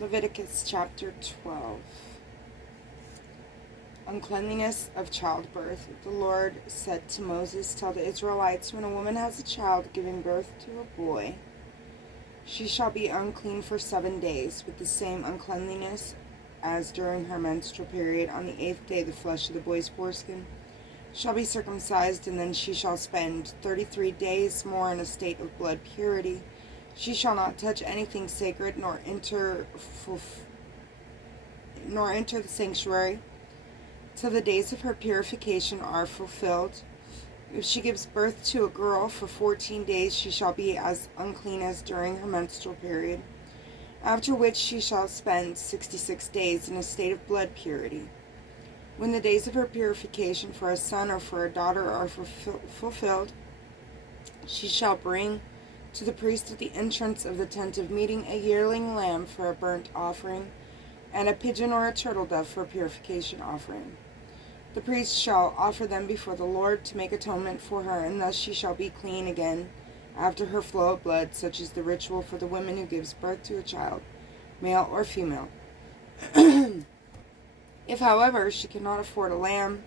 Leviticus chapter 12. Uncleanliness of childbirth. The Lord said to Moses, "Tell the Israelites, when a woman has a child giving birth to a boy, she shall be unclean for 7 days, with the same uncleanliness as during her menstrual period. On the 8th day the flesh of the boy's foreskin shall be circumcised, and then she shall spend 33 days more in a state of blood purity. She shall not touch anything sacred, nor enter the sanctuary till the days of her purification are fulfilled. If she gives birth to a girl, for 14 days she shall be as unclean as during her menstrual period, after which she shall spend 66 days in a state of blood purity. When the days of her purification for a son or for a daughter are fulfilled, she shall bring to the priest at the entrance of the tent of meeting a yearling lamb for a burnt offering, and a pigeon or a turtle dove for a purification offering. The priest shall offer them before the Lord to make atonement for her, and thus she shall be clean again after her flow of blood. Such is the ritual for the woman who gives birth to a child, male or female. If, however, she cannot afford a lamb,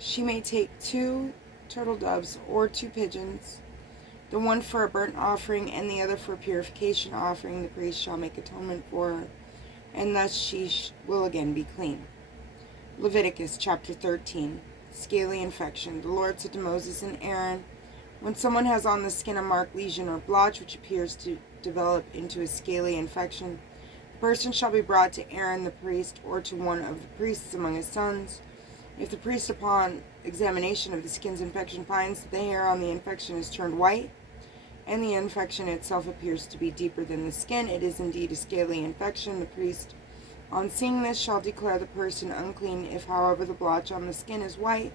she may take 2 turtle doves or 2 pigeons, the one for a burnt offering and the other for a purification offering. The priest shall make atonement for her, and thus she will again be clean. Leviticus chapter 13. Scaly infection. The Lord said to Moses and Aaron, when someone has on the skin a mark, lesion, or blotch which appears to develop into a scaly infection, the person shall be brought to Aaron the priest, or to one of the priests among his sons. If the priest upon examination of the skin's infection finds that the hair on the infection is turned white, and the infection itself appears to be deeper than the skin, it is indeed a scaly infection. The priest, on seeing this, shall declare the person unclean. If, however, the blotch on the skin is white,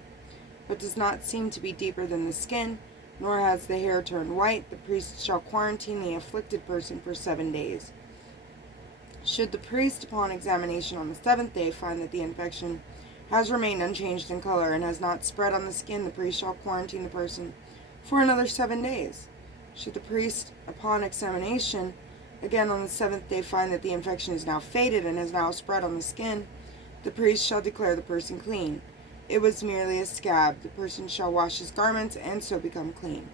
but does not seem to be deeper than the skin, nor has the hair turned white, the priest shall quarantine the afflicted person for 7 days. Should the priest, upon examination on the 7th day, find that the infection has remained unchanged in color and has not spread on the skin, the priest shall quarantine the person for another 7 days. Should the priest, upon examination, again on the 7th day, find that the infection is now faded and has now spread on the skin, the priest shall declare the person clean. It was merely a scab. The person shall wash his garments and so become clean.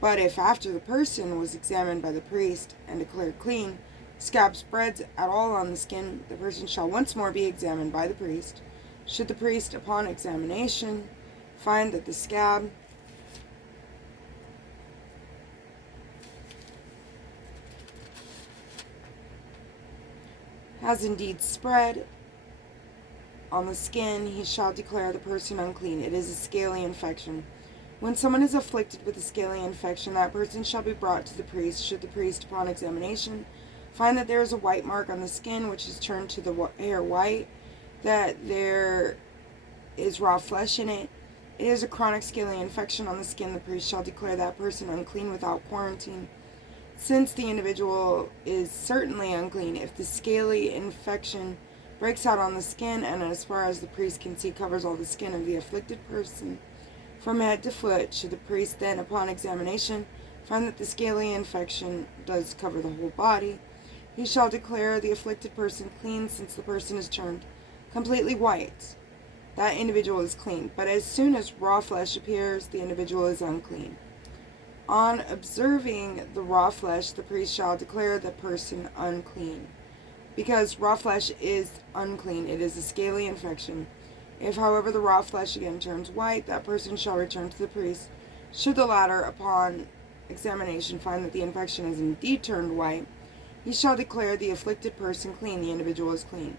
But if after the person was examined by the priest and declared clean, scab spreads at all on the skin, the person shall once more be examined by the priest. Should the priest, upon examination, find that the scab has indeed spread on the skin, he shall declare the person unclean. It is a scaly infection. When someone is afflicted with a scaly infection, that person shall be brought to the priest. Should the priest, upon examination, find that there is a white mark on the skin which is turned to the hair white, that there is raw flesh in it, it is a chronic scaly infection on the skin, the priest shall declare that person unclean without quarantine, since the individual is certainly unclean. If the scaly infection breaks out on the skin, and as far as the priest can see covers all the skin of the afflicted person from head to foot, should the priest then, upon examination, find that the scaly infection does cover the whole body, he shall declare the afflicted person clean, since the person is turned completely white. That individual is clean. But as soon as raw flesh appears, the individual is unclean. On observing the raw flesh, the priest shall declare the person unclean. Because raw flesh is unclean, it is a scaly infection. If, however, the raw flesh again turns white, that person shall return to the priest. Should the latter, upon examination, find that the infection is indeed turned white, he shall declare the afflicted person clean. The individual is clean.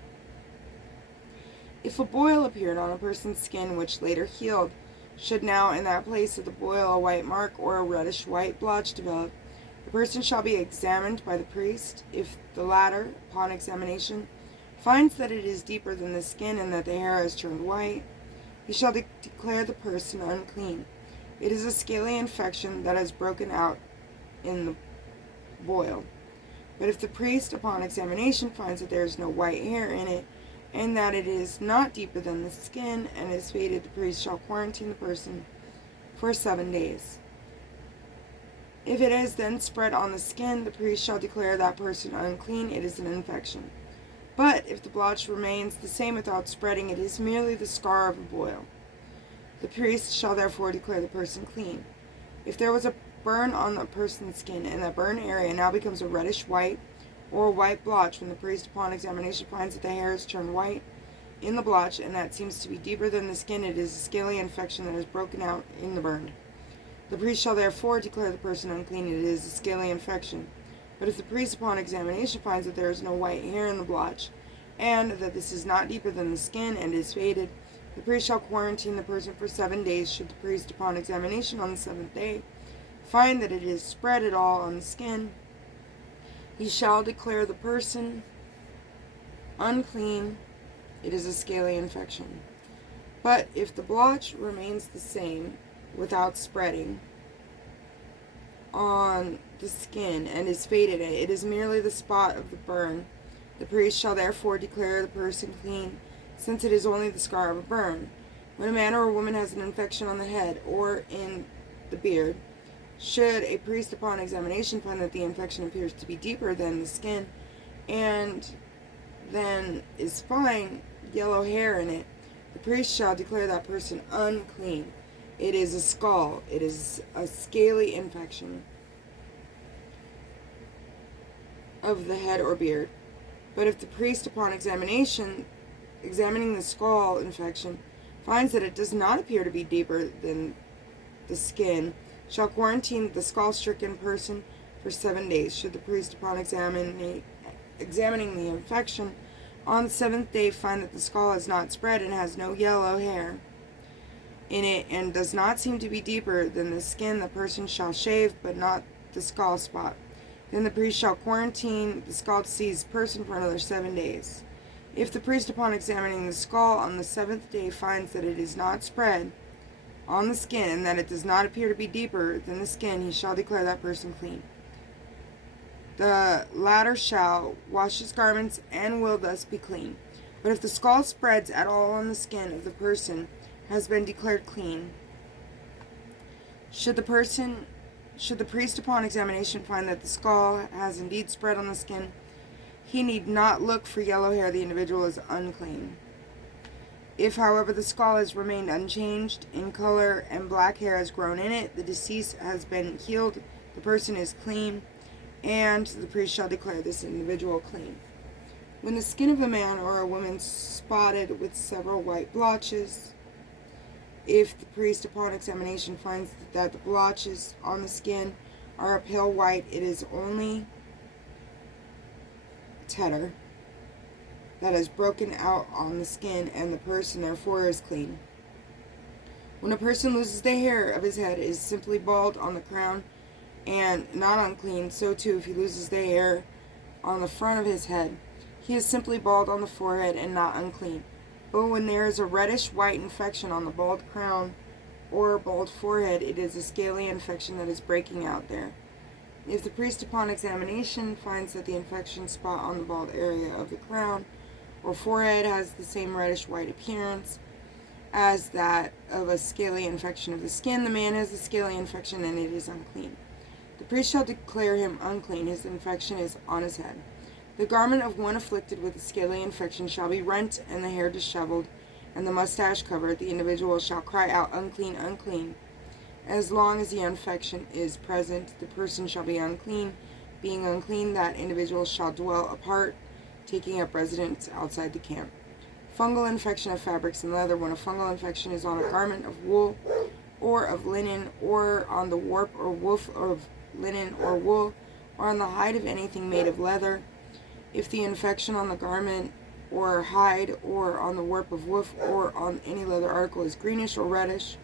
If a boil appeared on a person's skin which later healed, should now in that place of the boil a white mark or a reddish-white blotch develop, the person shall be examined by the priest. If the latter, upon examination, finds that it is deeper than the skin and that the hair has turned white, he shall declare the person unclean. It is a scaly infection that has broken out in the boil. But if the priest, upon examination, finds that there is no white hair in it, and that it is not deeper than the skin and is faded, the priest shall quarantine the person for 7 days. If it is then spread on the skin, the priest shall declare that person unclean. It is an infection. But if the blotch remains the same without spreading, it is merely the scar of a boil. The priest shall therefore declare the person clean. If there was a burn on the person's skin, and that burn area now becomes a reddish white or white blotch, when the priest upon examination finds that the hair has turned white in the blotch, and that seems to be deeper than the skin, it is a scaly infection that has broken out in the burn. The priest shall therefore declare the person unclean. It is a scaly infection. But if the priest upon examination finds that there is no white hair in the blotch, and that this is not deeper than the skin and is faded, the priest shall quarantine the person for 7 days. Should the priest upon examination on the 7th day find that it is spread at all on the skin, he shall declare the person unclean. It is a scaly infection. But if the blotch remains the same without spreading on the skin and is faded, it is merely the spot of the burn. The priest shall therefore declare the person clean, since it is only the scar of a burn. When a man or a woman has an infection on the head or in the beard, should a priest upon examination find that the infection appears to be deeper than the skin, and then is fine yellow hair in it, the priest shall declare that person unclean. It is a scald. It is a scaly infection of the head or beard. But if the priest upon examining the scald infection, finds that it does not appear to be deeper than the skin, shall quarantine the scald-stricken person for 7 days. Should the priest upon examining the infection on the 7th day find that the scald has not spread and has no yellow hair in it, and does not seem to be deeper than the skin, the person shall shave, but not the scald spot. Then the priest shall quarantine the scald-seized person for another 7 days. If the priest upon examining the scald on the 7th day finds that it is not spread on the skin, and that it does not appear to be deeper than the skin, he shall declare that person clean. The latter shall wash his garments and will thus be clean. But if the scald spreads at all on the skin of the person, has been declared clean. Should the priest upon examination find that the scald has indeed spread on the skin, he need not look for yellow hair. The individual is unclean. If, however, the scald has remained unchanged in color and black hair has grown in it, the disease has been healed, the person is clean, and the priest shall declare this individual clean. When the skin of a man or a woman spotted with several white blotches, if the priest upon examination finds that the blotches on the skin are a pale white, it is only tetter that has broken out on the skin, and the person therefore is clean. When a person loses the hair of his head, it is simply bald on the crown and not unclean. So too, if he loses the hair on the front of his head, he is simply bald on the forehead and not unclean. But when there is a reddish white infection on the bald crown or bald forehead, it is a scaly infection that is breaking out there. If the priest upon examination finds that the infection spot on the bald area of the crown or forehead has the same reddish white appearance as that of a scaly infection of the skin, the man has a scaly infection and it is unclean. The priest shall declare him unclean. His infection is on his head. The garment of one afflicted with a scaly infection shall be rent, and the hair disheveled, and the mustache covered. The individual shall cry out, unclean, unclean. As long as the infection is present, the person shall be unclean. Being unclean, that individual shall dwell apart, taking up residence outside the camp. Fungal infection of fabrics and leather. When a fungal infection is on a garment of wool or of linen, or on the warp or woof of linen or wool, or on the hide of anything made of leather, if the infection on the garment or hide or on the warp of woof or on any leather article is greenish or reddish,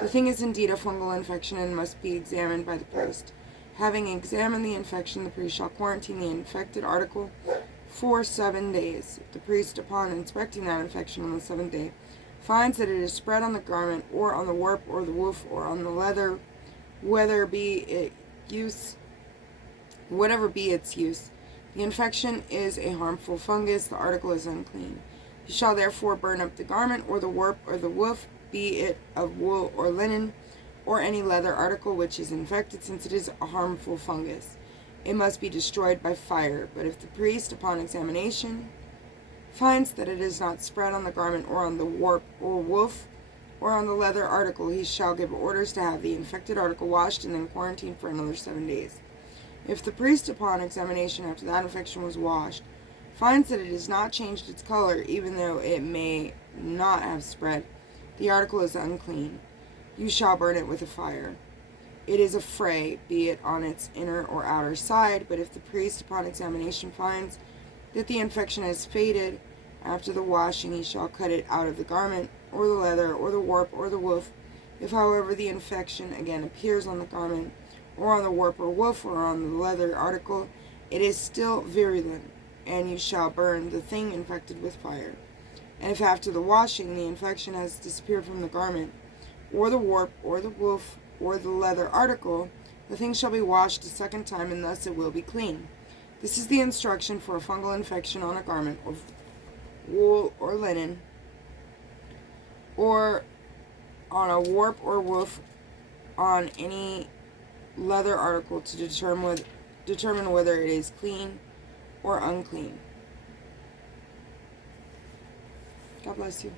the thing is indeed a fungal infection and must be examined by the priest. Having examined the infection, the priest shall quarantine the infected article for 7 days. If the priest, upon inspecting that infection on the 7th day, finds that it is spread on the garment or on the warp or the woof or on the leather, whatever be its use, the infection is a harmful fungus, the article is unclean. He shall therefore burn up the garment or the warp or the woof, be it of wool or linen, or any leather article which is infected, since it is a harmful fungus. It must be destroyed by fire. But if the priest, upon examination, finds that it is not spread on the garment or on the warp or woof or on the leather article, he shall give orders to have the infected article washed and then quarantined for another 7 days. If the priest, upon examination after that infection was washed, finds that it has not changed its color, even though it may not have spread, the article is unclean. You shall burn it with a fire. It is a fray, be it on its inner or outer side, but if the priest, upon examination, finds that the infection has faded after the washing, he shall cut it out of the garment, or the leather, or the warp, or the woof. If, however, the infection again appears on the garment, or on the warp or woof, or on the leather article, it is still virulent, and you shall burn the thing infected with fire. And if after the washing the infection has disappeared from the garment, or the warp, or the woof, or the leather article, the thing shall be washed a second time, and thus it will be clean. This is the instruction for a fungal infection on a garment of wool or linen, or on a warp or woof on any leather article, to determine whether it is clean or unclean. God bless you.